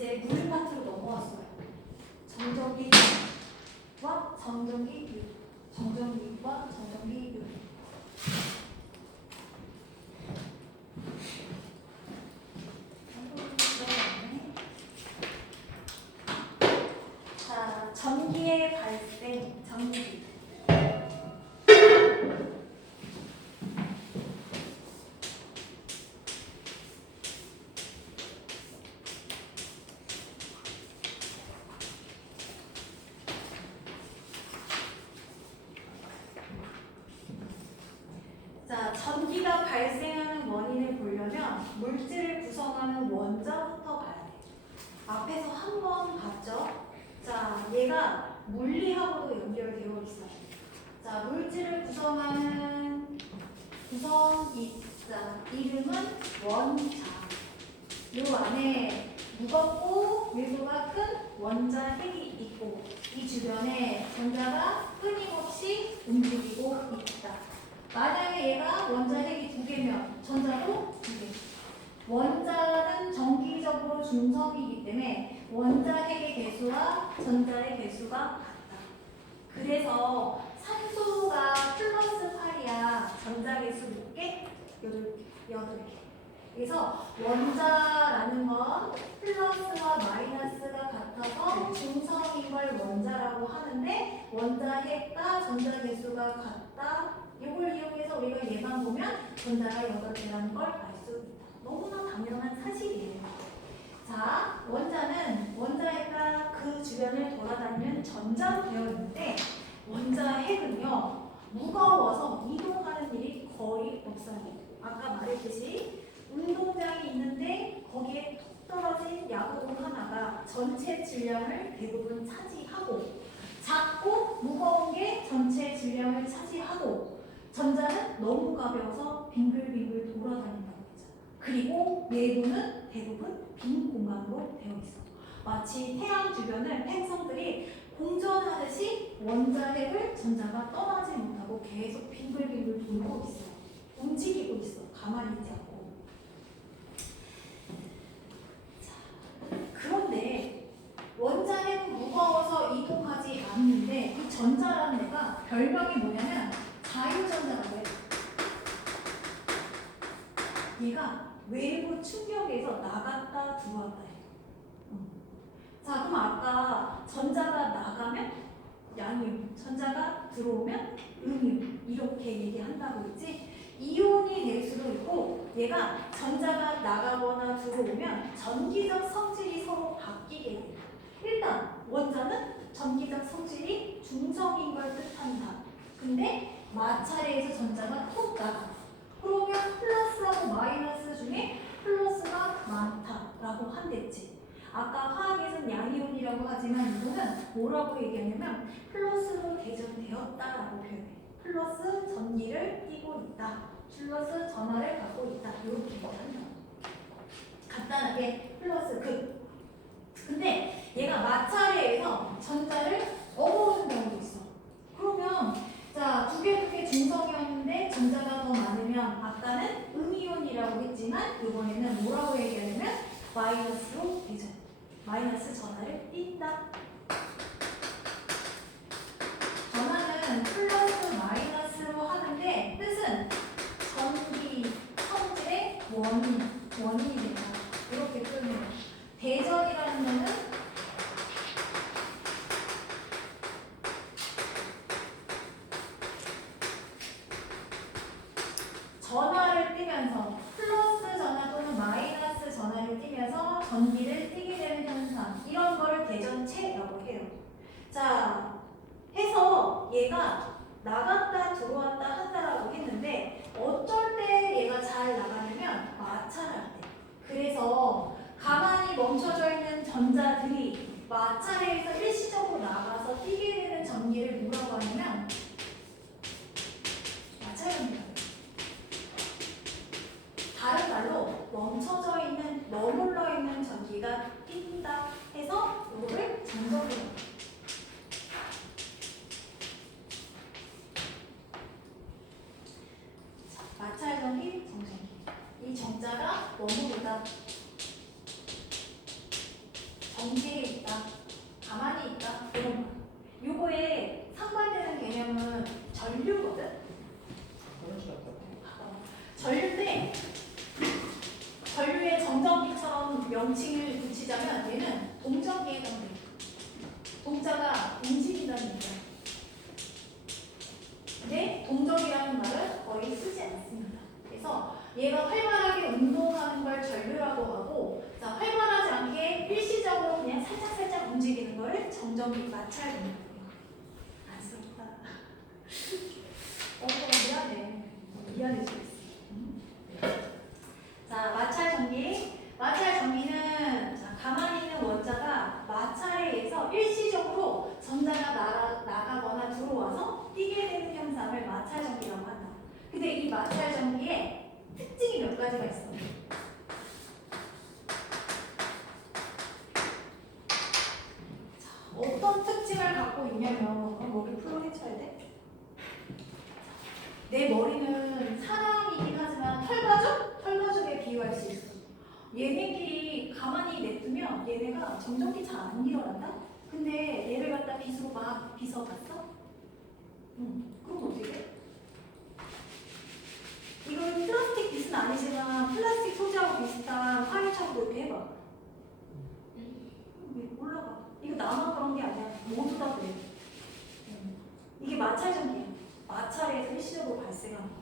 이제 물 파트로 넘어왔어요. 정전기와 정전기유, 정전기와 정전기유. 자, 전기의 발생, 전기. 자, 전기가 발생하는 원인을 보려면 물질을 구성하는 원자부터 봐야 돼. 앞에서 한 번 봤죠? 자, 얘가 물리하고도 연결되어 있어요. 자, 물질을 구성하는 구성이자 이름은 원자. 요 안에 무겁고 밀도가 큰 원자핵이 있고 이 주변에 전자가 끊임없이 움직이고 있다. 만약에 얘가 원자핵이 2개면 전자도 2개. 원자는 정기적으로 중성이기 때문에 원자핵의 개수와 전자의 개수가 같다. 그래서 산소가 플러스 8이야. 전자 개수 몇 개? 8개. 그래서 원자라는 건 플러스와 마이너스가 같아서 중성인 걸 원자라고 하는데 원자핵과 전자 개수가 같다. 이걸 이용해서 우리가 얘만 보면 전자가 8개라는 걸 알 수 있다. 너무나 당연한 사실이에요. 자, 원자는 원자핵과 그 주변을 돌아다니는 전자로 되어 있는데 원자핵은요 무거워서 이동하는 일이 거의 없어요. 아까 말했듯이 운동장이 있는데 거기에 툭 떨어진 야구공 하나가 전체 질량을 대부분 차지하고 작고 무거운 게 전체 질량을 차지하고 전자는 너무 가벼워서 빙글빙글 돌아다닌다고 했잖아. 그리고 내부는 대부분 빈 공간으로 되어 있어. 마치 태양 주변을 행성들이 공전하듯이 원자핵을 전자가 떠나지 못하고 계속 빙글빙글 돌고 있어. 움직이고 있어. 가만히 있지 않고. 자, 그런데 원자핵은 무거워서 이동하지 않는데 이 전자라는 애가 별명이 뭐냐면 자유전자라고 해. 얘가 외부 충격에서 나갔다 들어왔다 해. 자, 그럼 아까 전자가 나가면 양이온, 전자가 들어오면 음이온 이렇게 얘기한다고 했지. 이온이 될 수도 있고 얘가 전자가 나가거나 들어오면 전기적 성질이 서로 바뀌게 돼요. 일단 원자는 전기적 성질이 중성인 걸 뜻한다. 근데 마찰에서 전자가 톡 나가. 그러면 플러스하고 마이너스 중에 플러스가 많다라고 한댔지. 아까 화학에서는 양이온이라고 하지만 이거는 뭐라고 얘기하냐면 플러스로 대전되었다라고 표현해. 플러스 전기를 띠고 있다. 플러스 전하를 갖고 있다. 이렇게 얘기한다. 간단하게 플러스 극. 근데 얘가 마찰에 의해서 전자를 얻어오는 경우도 있어. 그러면 자, 두 개 중성이었는데 전자가 더 많으면 아까는 음이온이라고 했지만 이번에는 뭐라고 얘기하냐면 마이너스로 대전. 마이너스 전하를 띈다. 전하는 플러스 마이너스로 하는데 뜻은 전기 성질의 원인이 된다. 이렇게 표현해요. 대전이라는 거는 전하를 띠면서 플러스 전하 또는 마이너스 전하를 띠면서 전기를 띠게 되는 현상, 이런 거를 대전체라고 해요. 자, 해서 얘가 나갔다 들어왔다 한다라고 했는데 어떨 때 얘가 잘 나가냐면 마찰할 때. 그래서 가만히 멈춰져 있는 전자들이 마찰에서 일시적으로 나가서 띠게 되는 전기를 뭐라고 하냐면 마찰전기라고 해요. 다른 말로 멈춰져 있는, 머물러 있는 전기가 뛴다 해서 이거를 정전기라고 해요. 마찰전기, 정전기. 이 정자가 머무르다. 정지해 있다, 가만히 있다 이런 거. 요거에 상반되는 개념은 전류거든. 전류인데 전류의 정전기처럼 명칭을 붙이자면 얘는 동전기에 해당돼. 동자가 움직인다는 얘기야. 근데 동전이라는 말은 거의 쓰지 않습니다. 그래서 얘가 활발하게 운동하는 걸 전류라고 하고, 자, 활발하지 않게 일시적으로 그냥 살짝살짝 움직이는 걸 정전기 마찰 정도. 안쓰럽다. 미안해. 미안해 주겠어. 자, 마찰 전기. 마찰 전기는 자, 가만히 있는 원자가 마찰에 의해서 일시적으로 전자가 나가거나 들어와서 뛰게 되는 현상을 마찰 전기라고 한다. 근데 이 마찰 전기에 특징이 몇 가지가 있어. 자, 어떤 특징을 갖고 있냐면, 머리 풀어헤쳐야 돼? 내 머리는 사람이긴 하지만 털가죽? 털가죽에 비유할 수 있어. 얘네끼리 가만히 냅두면 얘네가 정전기 잘 안 일어난다? 근데 얘를 갖다 빗으로 막 빗어봤어? 그럼 어떻게 돼? 이건 플라스틱 빗은 아니지만 플라스틱 소재하고 비슷한 화이트하고 이렇게 해봐. 올라가. 이거 나만 그런 게 아니야. 모두 다 그래. 이게 마찰 전기야. 마찰에서 일시적으로 발생하는 거.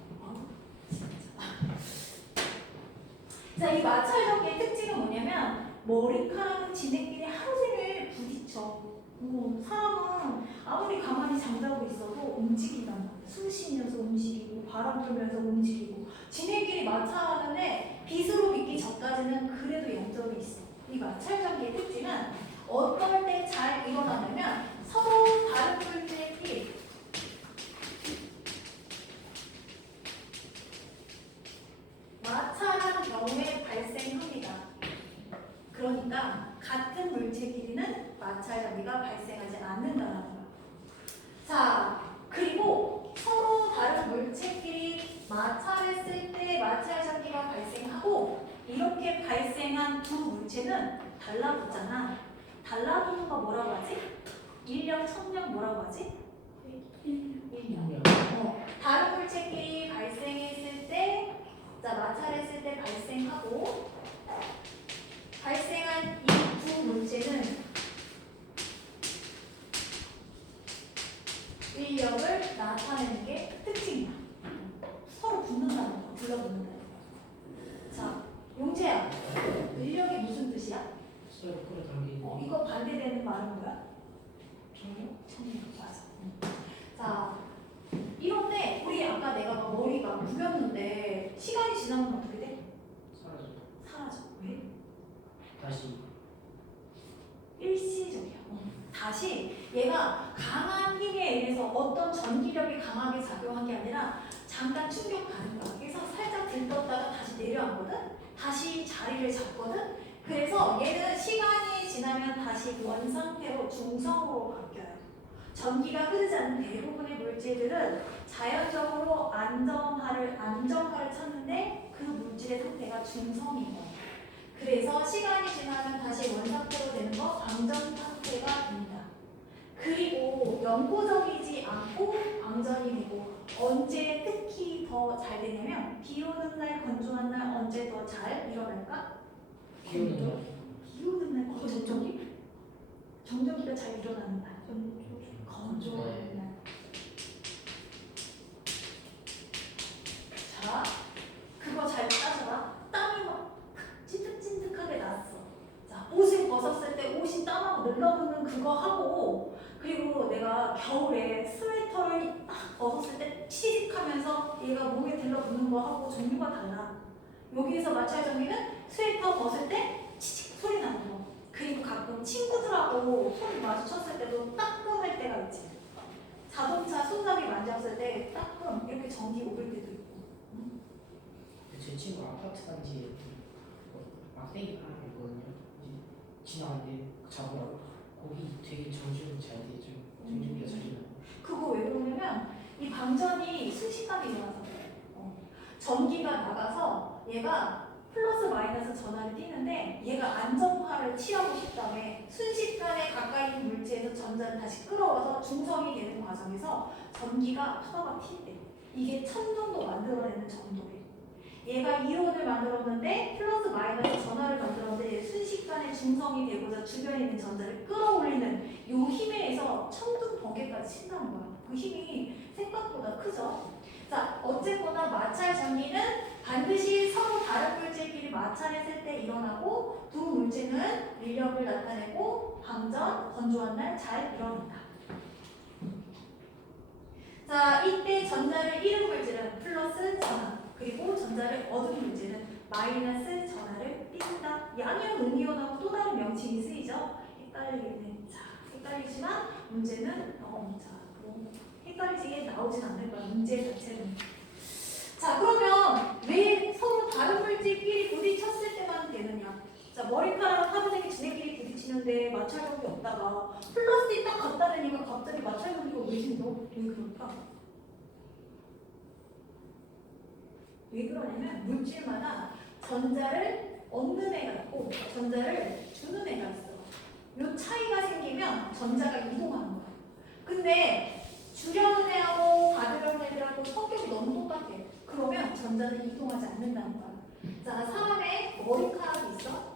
자, 이 마찰 전기의 특징은 뭐냐면 머리카락은 지네끼리 하루 종일 부딪혀. 사람은 아무리 가만히 잠자고 있어도 움직인단 말이야. 숨 쉬면서 움직이고 바람 불면서 움직이고 지네끼리 마찰하는데 빗으로 빗기 전까지는 그래도 영점이 있어. 이 마찰 전기의 특징은 어떨 때 잘 일어나냐면 서로 다른 물질끼리 마찰한 경우에 발생합니다. 그러니까 같은 물체끼리는 마찰 전기가 발생하지 않는다는 거야. 자, 그리고 서로 다른 물체끼리 마찰했을 때 마찰 전기가 발생하고 이렇게 발생한 두 물체는 달라붙잖아. 달라붙는 거 뭐라고 하지? 인력, 천력 뭐라고 하지? 인력. 다른 물체끼리 발생했을 때, 자, 마찰했을 때 발생하고 발생한 이 두 물체는 인력을 나타내는 게 특징이야. 서로 붙는다는 거, 둘러붙는다는 거. 자, 용재야, 인력이 무슨 뜻이야? 서로 끌어당기는. 이거 반대되는 말은 뭐야? 청력? 청력, 맞아. 자, 이런데 우리 아까 내가 막 머리가 구겼는데 시간이 지나면 어떻게 돼? 사라져. 사라져. 왜? 다시. 일시적이야. 다시 얘가 강한 힘에 의해서 어떤 전기력이 강하게 작용한 게 아니라 잠깐 충격받은 거야. 그래서 살짝 들떴다가 다시 내려앉거든? 다시 자리를 잡거든? 그래서 얘는 시간이 지나면 다시 원상태로 중성으로 바뀌어요. 전기가 흐르지 않는 대부분의 물질들은 자연적으로 안정화를 찾는데 그 물질의 상태가 중성인 거예요. 그래서 시간이 지나면 다시 원상태로 되는 거 방전 상태가 됩니다. 그리고 영구적이지 않고 방전이 되고 언제 특히 더 잘 되냐면 비 오는 날, 건조한 날 언제 더 잘 일어날까? 비 오는 날. 비 오는 날, 정전기? 정전기가 잘 일어나는 날. 건조한 날. 자, 그거 잘 따져봐. 땀이 막 찐득찐득하게 났어. 자, 옷을 벗었을 때 옷이 땀하고 늘러붙는 그거 하고, 그리고 내가 겨울에 스웨터를 딱 벗었을 때 치직하면서 얘가 목에 들러붙는 거 하고 종류가 달라. 여기에서 마찰 전기는 스웨터 벗을 때 치직 소리 나는 거. 그리고 가끔 친구들하고 손 마주쳤을 때도 따끔할 때가 있지. 자동차 손잡이 만졌을 때 따끔 이렇게 전기 오를 때도 있고. 제 친구 아파트 단지에 막대기 하나 있거든요. 이제 지나는데 자고 거기 되게 정전이 잘 되죠. 정전기가 잘 일어나요. 그거 왜 그러냐면 이 방전이 순식간에 일어나서 그래. 전기가 나가서 얘가 플러스 마이너스 전환이 전하를 띄는데 얘가 안정화를 취하고 싶다며 순식간에 가까이 있는 물체에서 전자를 다시 끌어와서 중성이 되는 과정에서 전기가 하나가 튄대. 이게 1000 정도 만들어내는 정도래. 얘가 이온을 만들었는데 플러스 마이너스 전하를 만들었는데 순식간에 중성이 되고자 주변에 있는 전자를 끌어올리는 요 힘에 의해서 천둥 번개까지 친다는 거야. 그 힘이 생각보다 크죠. 자, 어쨌거나 마찰 전기는 반드시 서로 다른 물질끼리 마찰했을 때 일어나고 두 물체는 인력을 나타내고 방전, 건조한 날 잘 일어난다. 자, 이때 전자를 잃은 물질은 플러스 전하, 그리고 전자를 얻은 물질은 마이너스 전하를 띈다. 양이온, 음이온하고 또 다른 명칭이 쓰이죠. 헷갈리겠네. 자, 헷갈리지만 문제는 헷갈리게 나오진 않을 거야. 문제 자체는. 자, 그러면 왜 서로 다른 물질끼리 부딪혔을 때만 되느냐? 자, 머리카락 하루종일 지네끼리 부딪히는데 마찰력이 없다가 플러스틱 딱 갖다 대니까 갑자기 마찰력이가 왜 생겨? 왜 그럴까? 왜 그러냐면 물질마다 전자를 얻는 애가 있고 전자를 주는 애가 있어. 요 차이가 생기면 전자가 이동하는 거야. 근데 주려는 애하고 받으려는 애들하고 성격이 너무 똑같아. 그러면 전자는 이동하지 않는다는 거야. 자, 사람의 머리카락이 있어.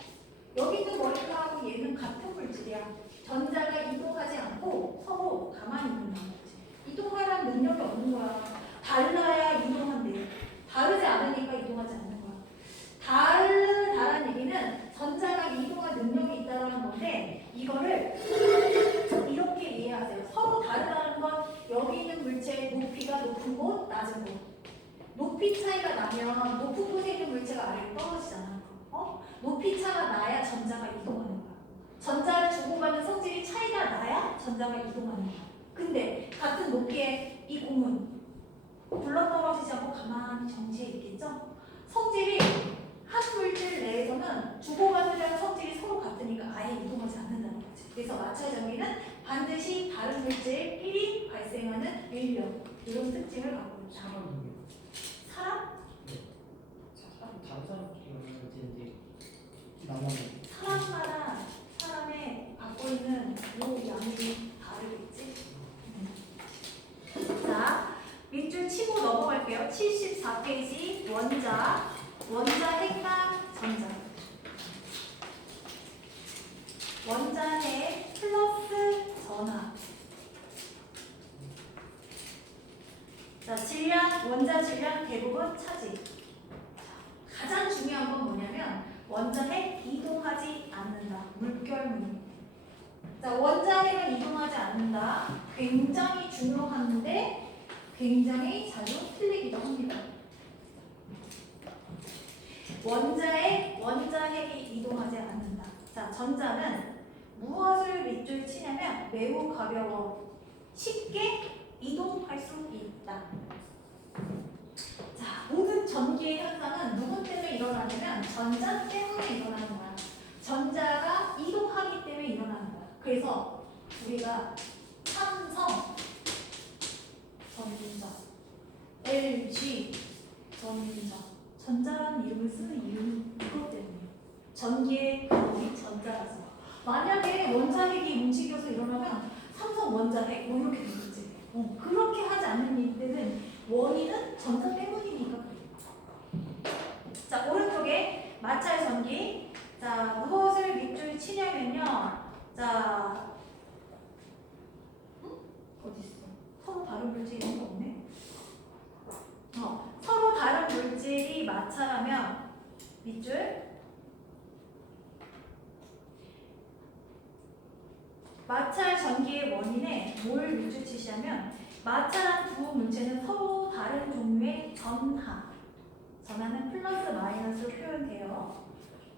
여기 있는 머리카락하고 얘는 같은 물질이야. 전자가 이동하지 않고 서로 가만히 있는다는 거지. 이동하라는 능력이 없는 거야. 달라야 이동한대. 다르지 않으니까 이동하지 않는 거야. 다른 얘기는 전자가 이동할 능력이 있다는 건데 이거를 이렇게 이해하세요. 서로 다르다는 건 여기 있는 물체의 높이가 높은 곳, 낮은 곳. 높이 차이가 나면 높은 곳에 있는 물체가 아래로 떨어지잖아. 높이 차가 나야 전자가 이동하는 거야. 전자를 주고받는 성질이 차이가 나야 전자가 이동하는 거야. 근데 같은 높이의 이 공은 굴러떨어지지 않고 가만히 정지해 있겠죠? 성질이 한 물질 내에서는 주고받으려는 성질이 서로 같으니까 아예 이동하지 않는다는 거지. 그래서 마찰 전기는 반드시 다른 물질끼리 발생하는 인력, 이런 특징을 갖고 있다. 사람은요? 사람? 네. 사람 다른 사람끼리 만나면 되는데 나만 사람마다 사람의 갖고 있는 요 양이 다르겠지? 자, 밑줄 치고 넘어갈게요. 74페이지 원자 핵과 전자. 원자핵 플러스 전하. 자, 질량, 원자 질량 대부분 차지. 가장 중요한 건 뭐냐면 원자핵 이동하지 않는다. 물결무늬. 자, 원자핵은 이동하지 않는다. 굉장히 중요한데 굉장히 자주 틀리기도 합니다. 원자핵이 이동하지 않는다. 자, 전자는 무엇을 밑줄 치냐면 매우 가벼워. 쉽게 이동할 수 있다. 자, 모든 전기의 현상은 누구 때문에 일어나냐면 전자 때문에 일어나는 거야. 전자가 이동하기 때문에 일어나는 거야. 그래서 우리가 삼성 전자, LG 전자, 전자라는 이름을 쓰는 이유는 이것 때문이에요. 전기의 근원이 전자라서. 만약에 원자핵이 움직여서 일어나면 삼성 원자핵 뭐 이렇게 되겠지. 그렇게 하지 않는 때는 원인은 전자 때문이니까 그래요. 자, 오른쪽에 마찰 전기. 자, 무엇을 밑줄 치냐면요. 자, 어디 있어? 서로 다른 물질이 있는 거 없네. 서로 다른 물질이 마찰하면 밑줄. 마찰 전기의 원인에 뭘 밑줄 치시냐면 마찰한 두 물체는 서로 다른 종류의 전하. 전하는 플러스 마이너스로 표현돼요.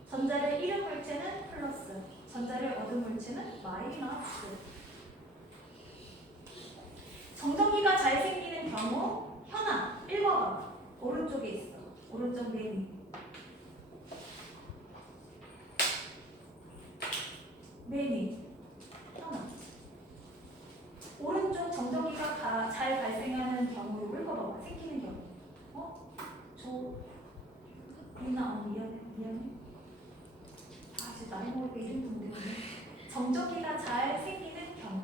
전자를 잃은 물체는 플러스, 전자를 얻은 물체는 마이너스. 정전기가 잘 생기는 경우 현황 읽어봐. 오른쪽에 있어. 오른쪽 메뉴. 메뉴. 현황. 오른쪽 정전기가 잘 발생하는 경우로 읽어봐봐. 생기는 경우. 미안해. 나이 먹으니까 이름 궁금해. 정전기가 잘 생기는 경우.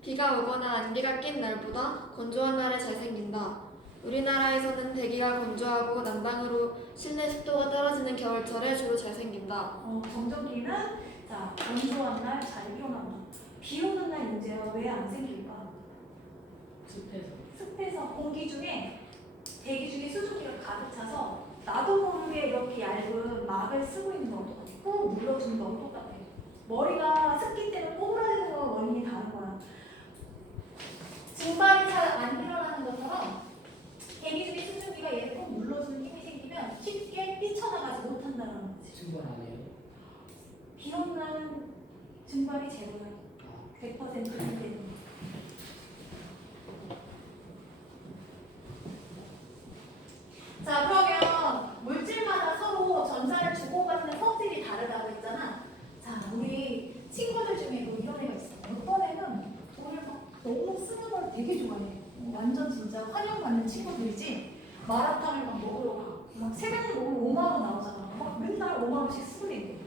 비가 오거나 안개가 낀 날보다 건조한 날에 잘 생긴다. 우리나라에서는 대기가 건조하고 난방으로 실내 습도가 떨어지는 겨울철에 주로 잘 생긴다. 정전기는 자 건조한 날 잘 일어난다. 비 오는 날 문제가 왜 안 생길까? 습해서. 습해서 공기 중에 대기 중에 수증기가 가득 차서 나도 모르게 이렇게 얇은 막을 쓰고 있는 거랑 똑같아. 꾹 눌러주는 거랑 똑같아. 머리가 습기 때문에 꼬부라지는 거와 원인이 다른 거야. 증발이 잘 안 일어나는 것처럼 대기 중에 수증기가 얘를 꼭 눌러주는 힘이 생기면 쉽게 삐쳐나가지 못한다는 거지. 증발 안 해요? 비 오는 날은 증발이 제로야. 100% 되는 거. 자 그러면 물질마다 서로 전자를 주고받는 성질이 다르다고 했잖아. 자 우리 친구들 중에도 이런 애가 있어. 어떤 애는 오늘 막 너무 쓰는 걸 되게 좋아해. 완전 진짜 환영받는 친구들이지. 마라탕을 막 먹으러 가. 막 새벽에 먹으면 5만 원 나오잖아. 막 맨날 5만 원씩 쓰고 있대.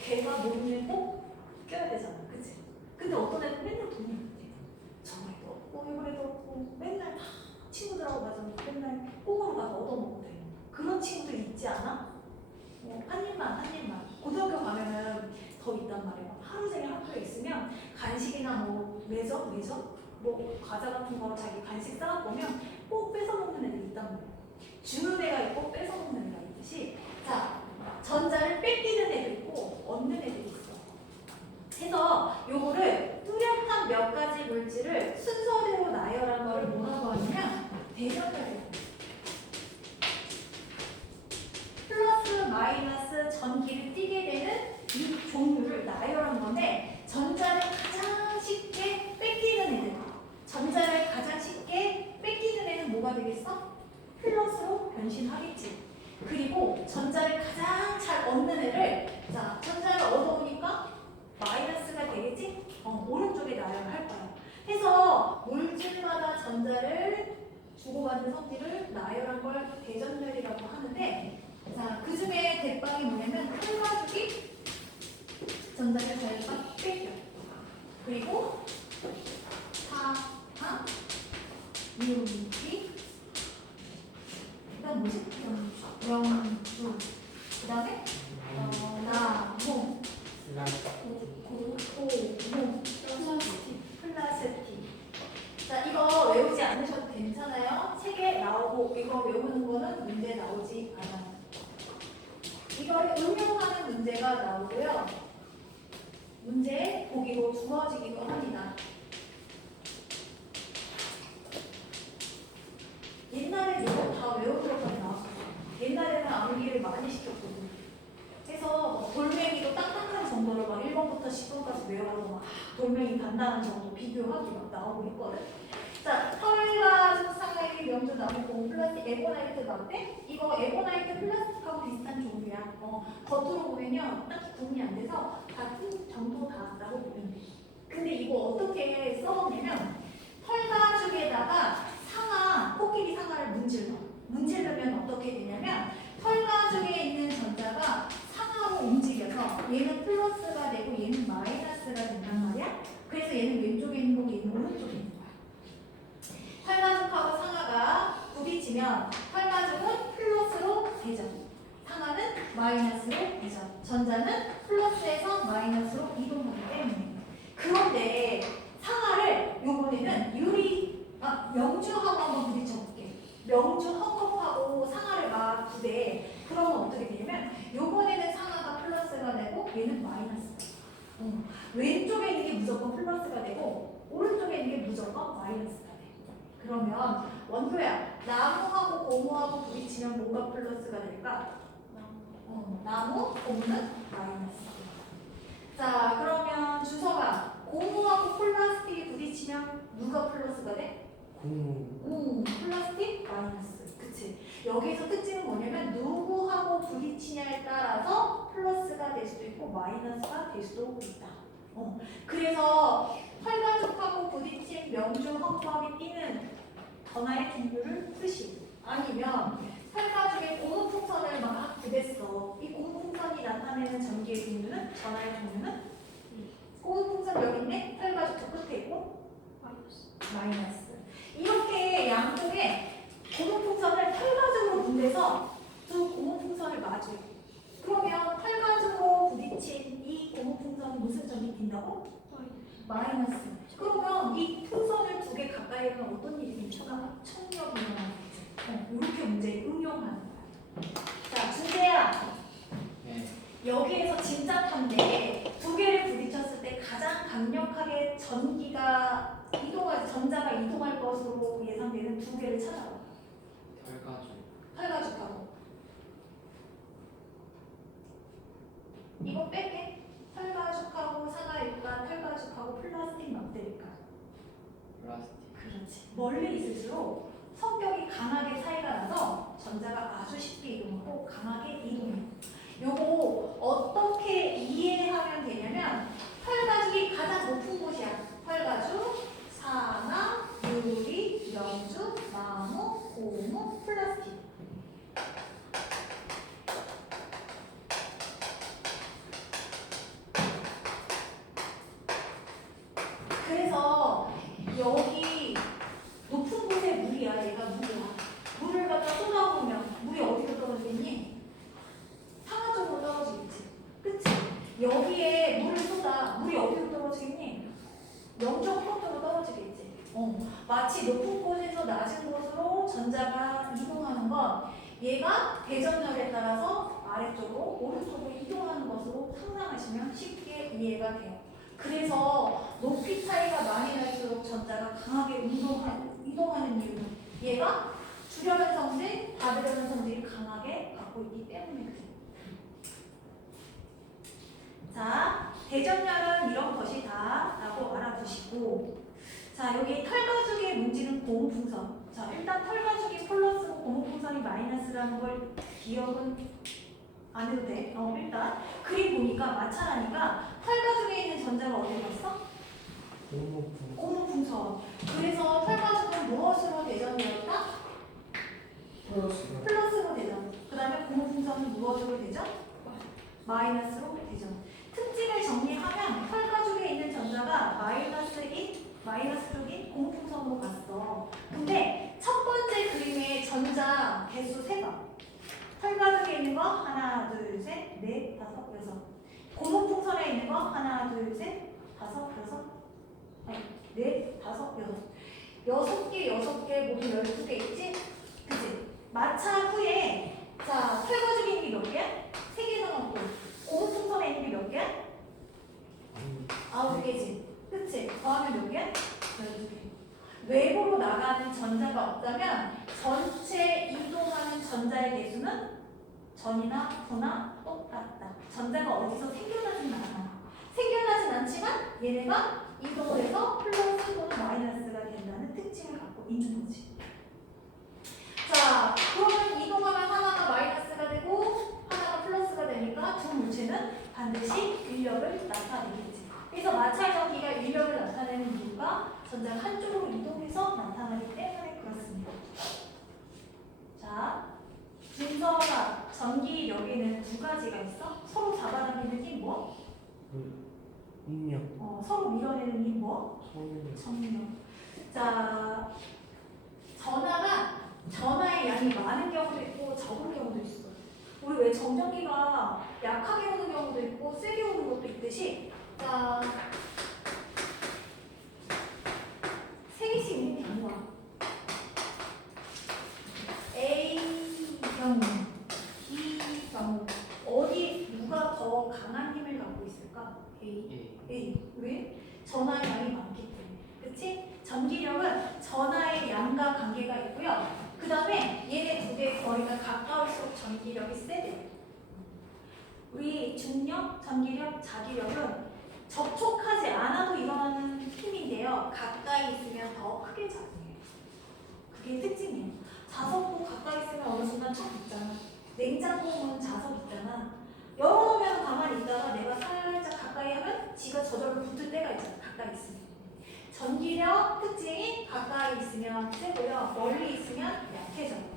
걔가 모르면 꼭 껴야 되잖아. 그치? 근데 어떤 애는 맨날 돈이 없대. 저번에도 없고 이번에도 없고 맨날 다 친구들하고 맞으면 맨날 꽁으로 가서 얻어먹대. 그런 친구들 있지 않아? 한 입만 한 입만. 고등학교 가면은 더 있단 말이야. 하루 종일 학교에 있으면 간식이나 뭐 매점 뭐 과자 같은 거 자기 간식 싸갖고 오면 꼭 뺏어 먹는 애들이 있단 말이야. 주는 애가 있고 뺏어 먹는 애가 있듯이 자 전자를 뺏기는 애도 있고 얻는 애도 있어. 그래서 요거를 뚜렷한 몇 가지 물질을 순서대로 나열한 거를 뭐라고 하냐면 대전자를 플러스 마이너스 전기를 띠게 되는 이 종류를 나열한 건데 전자를 가장 쉽게 뺏기는 애들 전자를 가장 쉽게 뺏기는 애는 뭐가 되겠어? 플러스로 변신하겠지. 그리고 전자를 가장 잘 얻는 애를 자 전자를 얻어오니까 마이너스가 되겠지? 오른쪽에 나열할 거야. 해서 물질마다 전자를 주고받는 성질을 나열한 걸 대전열이라고 하는데 자, 그 중에 대빵이 뭐냐면 칼가죽이 전자를 잘 빼겨. 그리고 사하, 미음기, 그다음 뭐지? 영주, 그다음에 나무, 고무, 플라스틱. 자, 이거 외우지 않으셔도 괜찮아요. 책에 나오고 이거 외우는 거는 문제 나오지 않아요. 이거를 응용하는 문제가 나오고요. 문제 보기로 주어지기도 합니다. 옛날에 이거 다 외우려고 나왔어요. 옛날에는 암기를 많이 시켰거든요. 그래서 돌멩이도 딱딱한 정도를 막 1번부터 10번까지 외워서 막 돌멩이 단단한 정도 비교하기 막 나오고 있거든. 자, 털과 상하이 명주 나무고 플라스틱 에보나이트 나왔대? 이거 에보나이트 플라스틱하고 비슷한 종류야. 겉으로 보면요 딱히 구분이 안 돼서 같은 정도다라고 보면 돼. 근데 이거 어떻게 써먹냐면 털가죽에다가 상아, 코끼리 상아를 문지르면 어떻게 되냐면 털가죽에 있는 전자가 상하로 움직여서 얘는 플러스가 되고 얘는 마이너스가 된단 말이야. 그래서 얘는 왼쪽에 있는 거고 얘는 오른쪽에 있는 거야. 털가죽하고 상하가 부딪히면 털가죽은 플러스로 회전, 상하는 마이너스로 회전, 전자는 플러스에서 마이너스로 이동하기 때문에. 그런데 상하를 요번에는 명주하고 한번 부딪혀볼게. 명주 헝겊하고 상하를 막 부대. 그러면 어떻게 되냐면 요번에는 상하가 플러스가 되고 얘는 마이너스가 돼. 왼쪽에 있는 게 무조건 플러스가 되고 오른쪽에 있는 게 무조건 마이너스가 돼. 그러면 원표야 나무하고 고무하고 부딪히면 뭐가 플러스가 될까? 나무, 고무는 마이너스. 자 그러면 주서가 고무하고 플라스틱이 부딪히면 누가 플러스가 돼? 고무. 플라스틱 마이너스. 그치? 여기서 특징은 뭐냐면 누구하고 부딪히냐에 따라서 플러스가 될 수도 있고 마이너스가 될 수도 있다. 그래서 털가죽하고 부딪힌 명중 헝겊이 띄는 전하의 종류를 쓰시. 아니면 털가죽에 고무 풍선을 막 부댔어. 이 고무 풍선이 나타내는 전기 전하의 종류는 고음풍선 여기 있네. 털가죽 끝에 있고 마이너스. 이렇게 양쪽에 고무풍선을 털가죽으로 분해서 두 고무풍선을 마주해. 그러면 털가죽으로 부딪힌 이 고무풍선은 무슨 점이 빈다고? 마이너스. 그러면 이 풍선을 두 개 가까이 하면 어떤 일이 일어나? 청력이 일어나는 거지. 이렇게 문제에 응용하는 거야. 자, 준재야. 네. 여기에서 짐작한데 두 개를 부딪혔을 때 가장 강력하게 전자가 이동할 것으로 예상되는 두 개를 찾아봐. 털가죽하고. 이거 뺄게. 털가죽하고 사과일까, 털가죽하고 플라스틱 막대일까. 그렇지. 멀리 있을수록 성격이 강하게 차이가 나서 전자가 아주 쉽게 이동하고 강하게 이동해. 요거 어떻게 이해하면 되냐면 털가죽이 가장 높은 곳이야. 털가죽, 산화, 유리, 명주, 나무, 고무, 플라스틱. 그래서 여기 높은 곳에 물이야. 얘가 물이야. 물을 갖다 쏟아보면 물이 어디로 떨어지겠니? 상하 쪽으로 떨어지겠지. 그치? 여기에 물을 쏟아. 물이 어디로 떨어지겠니? 영적 쪽으로 떨어지겠지. 마치 높은 곳에서 낮은 곳으로 전자가 이동하는 건 얘가 대전열에 따라서 아래쪽으로 오른쪽으로 이동하는 것으로 상상하시면 쉽게 이해가 돼요. 그래서 높이 차이가 많이 날수록 전자가 강하게 이동하는 이유는 얘가 주려는 성질, 받으려는 성질이 강하게 갖고 있기 때문에 그래요. 자, 대전열은 이런 것이다 라고 알아두시고, 자, 여기 털가죽에 문지는 고무풍선. 자, 일단 털가죽이 플러스고 고무풍선이 마이너스라는 걸 기억은 안 해도 돼. 일단 그림 보니까 마찰하니까 털가죽에 있는 전자가 어디 갔어? 고무풍선. 그래서 털가죽은 무엇으로 대전되었다? 플러스로 대전. 그 다음에 고무풍선은 무엇으로 대전? 마이너스로 대전. 특징을 정리하면 털가죽에 있는 전자가 마이너스 쪽인 고무풍선으로 갔어. 근데 첫 번째 그림의 전자 개수 3가. 털가죽에 있는 거 하나, 둘, 셋, 넷, 다섯, 여섯. 고무풍선에 있는 거 하나, 둘, 셋, 다섯, 여섯, 넷, 다섯, 여섯. 6개 모두 12개 있지? 그치? 마찰 후에 자, 털가죽에 있는 게 몇 개야? 3개 남았고 고무풍선에 있는 게 몇 개야? 9개지. 그치? 더하면 몇 개야? 12개. 외부로 나가는 전자가 없다면 전체 이동하는 전자의 개수는 전이나 부나 똑같다. 전자가 어디서 생겨나진 않아. 생겨나진 않지만 얘네가 이동을 해서 플러스 또는 마이너스가 된다는 특징을 갖고 있는 거지. 자, 그러면 이동하면 하나가 마이너스가 되고 하나가 플러스가 되니까 두 물체는 반드시 인력을 나타내겠지. 그래서 마찰 전기가 인력을 나타내는 이유가 전자가 한쪽으로 이동해서 나타나기 때문에 그렇습니다. 자, 준서가 전기력에는 두 가지가 있어. 서로 잡아당기는 힘 뭐? 인력. 서로 밀어내는 힘 뭐? 정력. 자, 전하의 양이 많은 경우도 있고 적은 경우도 있어. 우리 왜 정전기가 약하게 오는 경우도 있고 세게 오는 것도 있듯이, 자, 3개씩 있는 경우야. A 경우, B 경우. 어디 누가 더 강한 힘을 갖고 있을까? A. 왜? 전하의 양이 많기 때문에. 그치? 전기력은 전하의 양과 관계가 있고요. 그 다음에 얘네 두 개의 거리가 가까울수록 전기력이 세대. 우리 중력, 전기력, 자기력은 접촉하지 않아도 일어나는 힘인데요. 가까이 있으면 더 크게 작용해요. 그게 특징이에요. 자석도 가까이 있으면 어느 순간 척 붙잖아. 냉장고는 자석 있잖아. 열어놓으면 가만히 있다가 내가 살짝 가까이 하면 지가 저절로 붙을 때가 있잖아. 가까이 있으면. 전기력 특징이 가까이 있으면 세고요. 멀리 있으면 약해져요.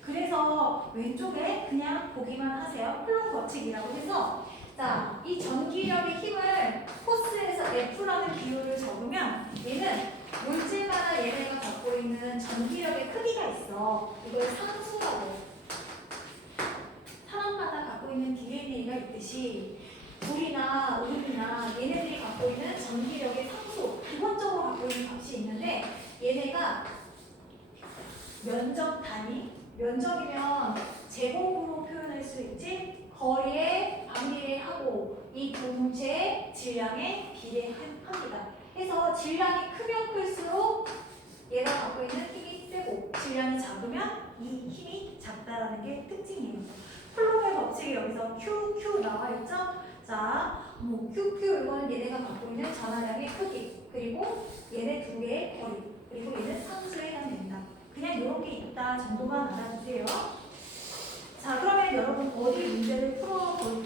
그래서 왼쪽에 그냥 보기만 하세요. 플룸 법칙이라고 해서 자, 이 전기력의 힘을 포스에서 F라는 비율을 적으면 얘는 물질마다 얘네가 갖고 있는 전기력의 크기가 있어. 이걸 상수라고. 사람마다 갖고 있는 DNA가 있듯이 불이나 음이나 얘네들이 갖고 있는 전기력의 상수, 기본적으로 갖고 있는 값이 있는데 얘네가 면적 단위, 면적이면 제곱으로 표현할 수 있지 거리에 반비례하고 이 동체 질량에 비례합니다. 그래서 질량이 크면 클수록 얘가 갖고 있는 힘이 세고 질량이 작으면 이 힘이 작다라는 게 특징이에요. 플로의 법칙이 여기서 QQ 나와 있죠? 자, 뭐 QQ 이거는 얘네가 갖고 있는 전하량의 크기 그리고 얘네 두 개의 거리 그리고 얘는 상수에 해당됩니다. 그냥 이런 게 있다 정도만 알아주세요. 자, 그러면 여러분 어디 문제를 풀어볼까요?